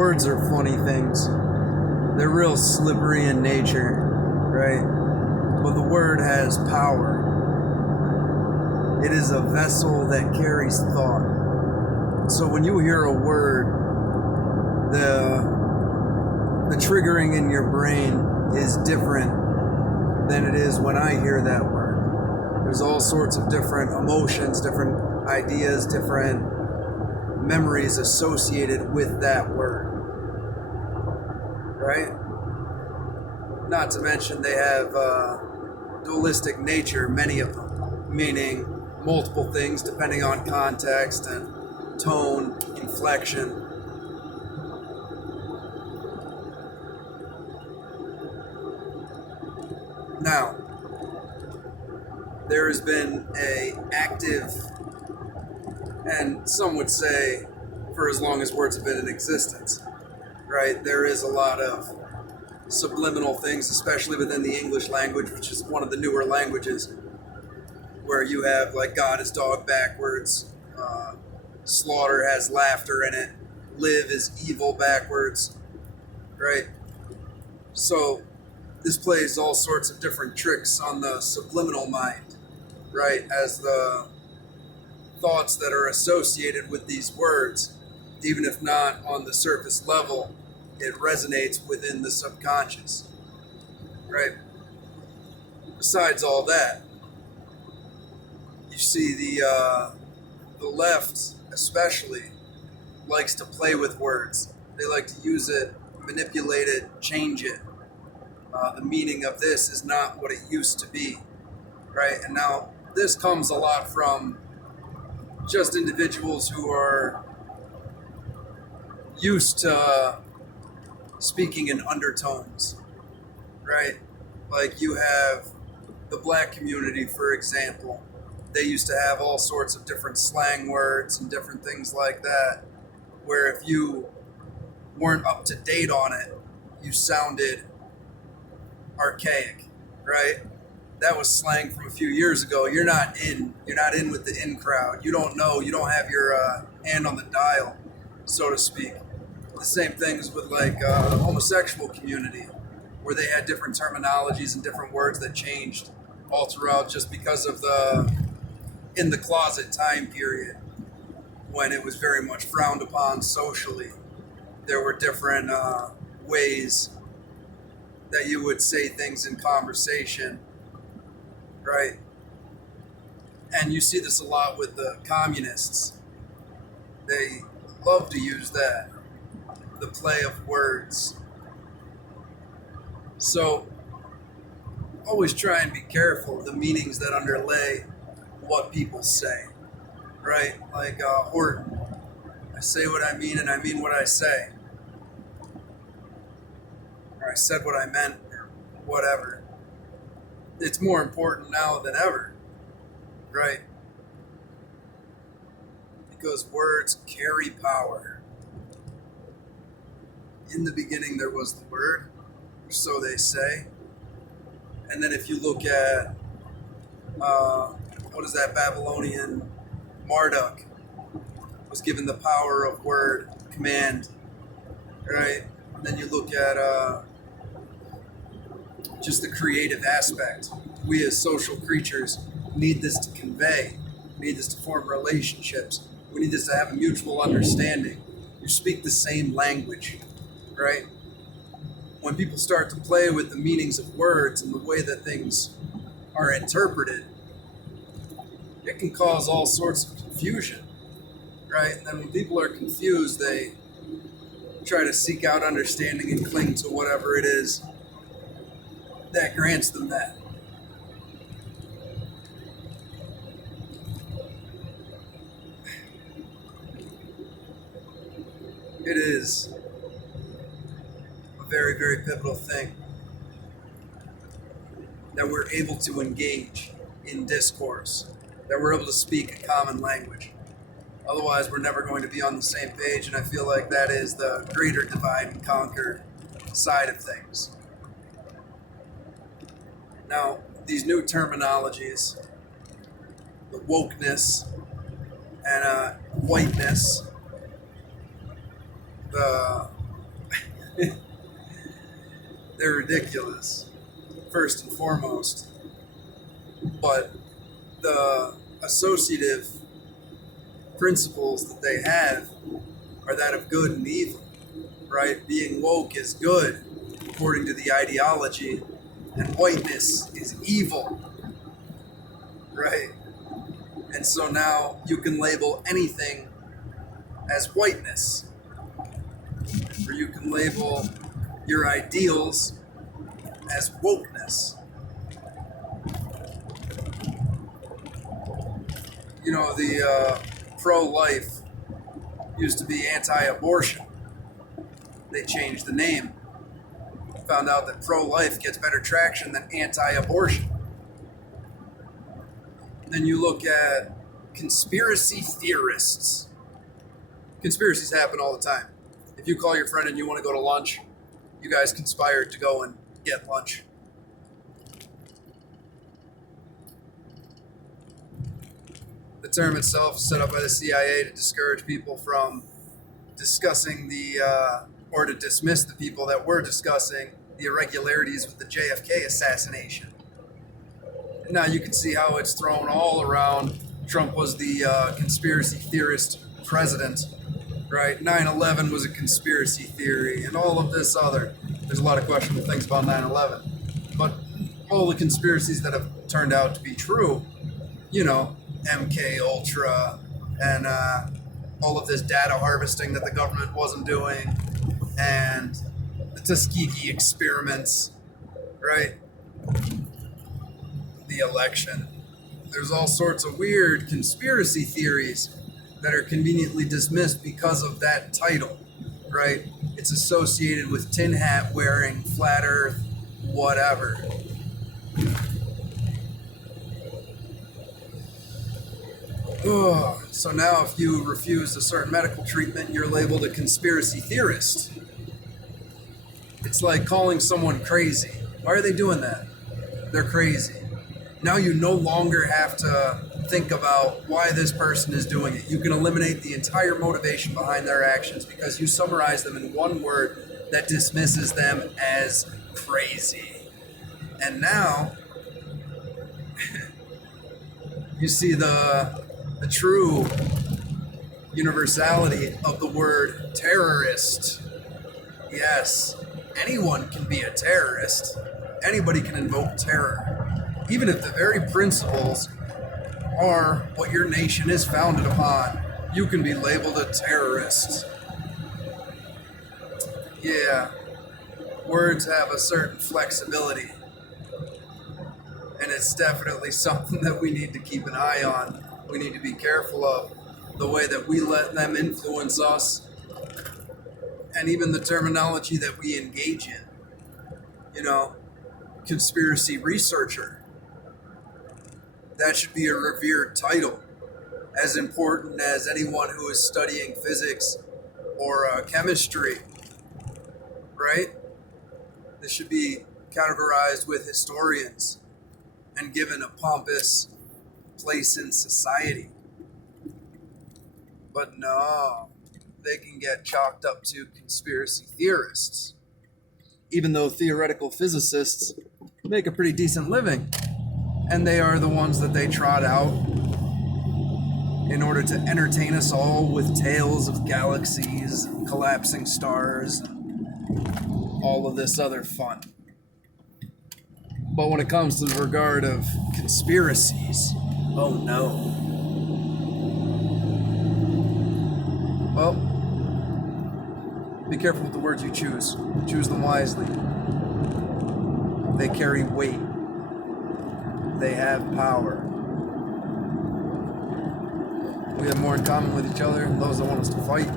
Words are funny things. They're real slippery in nature, right? But the word has power. It is a vessel that carries thought. So when you hear a word, the triggering in your brain is different than it is when I hear that word. There's all sorts of different emotions, different ideas, different memories associated with that word, right? Not to mention they have dualistic nature, many of them, meaning multiple things depending on context and tone, inflection. Now, there has been a active, and some would say for as long as words have been in existence, right? There is a lot of subliminal things, especially within the English language, which is one of the newer languages, where you have like God is dog backwards, slaughter has laughter in it, live is evil backwards, right? So this plays all sorts of different tricks on the subliminal mind, right? As the thoughts that are associated with these words, even if not on the surface level, it resonates within the subconscious, right? Besides all that, you see the left especially likes to play with words. They like to use it, manipulate it, change it. The meaning of this is not what it used to be, right? And now this comes a lot from just individuals who are used to speaking in undertones, right? Like you have the black community, for example. They used to have all sorts of different slang words and different things like that, where if you weren't up to date on it, you sounded archaic, right? That was slang from a few years ago. You're not in with the in crowd. You don't know. You don't have your hand on the dial, so to speak. The same things with like the homosexual community, where they had different terminologies and different words that changed all throughout just because of the in the closet time period when it was very much frowned upon socially. There were different ways that you would say things in conversation, right? And you see this a lot with the communists. They love to use that, the play of words. So always try and be careful of the meanings that underlay what people say, right? Like Horton, I say what I mean and I mean what I say. Or I said what I meant, or whatever. It's more important now than ever, right? Because words carry power. In the beginning there was the Word, or so they say. And then if you look at, what is that, Babylonian Marduk was given the power of word, command, right? And then you look at just the creative aspect. We as social creatures need this to convey. We need this to form relationships. We need this to have a mutual understanding. You speak the same language, right? When people start to play with the meanings of words and the way that things are interpreted, it can cause all sorts of confusion, right? And then when people are confused, they try to seek out understanding and cling to whatever it is that grants them that. It is a very, very pivotal thing that we're able to engage in discourse, that we're able to speak a common language. Otherwise, we're never going to be on the same page, and I feel like that is the greater divide and conquer side of things. Now, these new terminologies, the wokeness and whiteness, the They're ridiculous, first and foremost. But the associative principles that they have are that of good and evil, right? Being woke is good, according to the ideology, and whiteness is evil, right? And so now you can label anything as whiteness, or you can label your ideals as wokeness. You know, the pro-life used to be anti-abortion. They changed the name. Found out that pro-life gets better traction than anti-abortion. Then you look at conspiracy theorists. Conspiracies happen all the time. If you call your friend and you want to go to lunch, you guys conspired to go and get lunch. The term itself is set up by the CIA to discourage people from discussing or to dismiss the people that were discussing the irregularities with the JFK assassination. And now you can see how it's thrown all around. Trump was the conspiracy theorist president, right? 9/11 was a conspiracy theory, and all of this other. There's a lot of questionable things about 9/11. But all the conspiracies that have turned out to be true, you know, MK Ultra and all of this data harvesting that the government wasn't doing, and the Tuskegee experiments, right? The election. There's all sorts of weird conspiracy theories that are conveniently dismissed because of that title, right? It's associated with tin hat wearing, flat earth, whatever. Oh, so now if you refuse a certain medical treatment, you're labeled a conspiracy theorist. It's like calling someone crazy. Why are they doing that? They're crazy. Now you no longer have to think about why this person is doing it. You can eliminate the entire motivation behind their actions because you summarize them in one word that dismisses them as crazy. And now you see the true universality of the word terrorist. Yes, anyone can be a terrorist. Anybody can invoke terror, even if the very principles are what your nation is founded upon. You can be labeled a terrorist. Yeah, words have a certain flexibility, and it's definitely something that we need to keep an eye on. We need to be careful of the way that we let them influence us, and even the terminology that we engage in. You know, conspiracy researcher. That should be a revered title, as important as anyone who is studying physics or chemistry, right? This should be categorized with historians and given a pompous place in society. But no, they can get chalked up to conspiracy theorists, even though theoretical physicists make a pretty decent living, and they are the ones that they trot out in order to entertain us all with tales of galaxies, collapsing stars, and all of this other fun. But when it comes to the regard of conspiracies, oh no. Well, be careful with the words you choose. Choose them wisely. They carry weight. They have power. We have more in common with each other than those that want us to fight.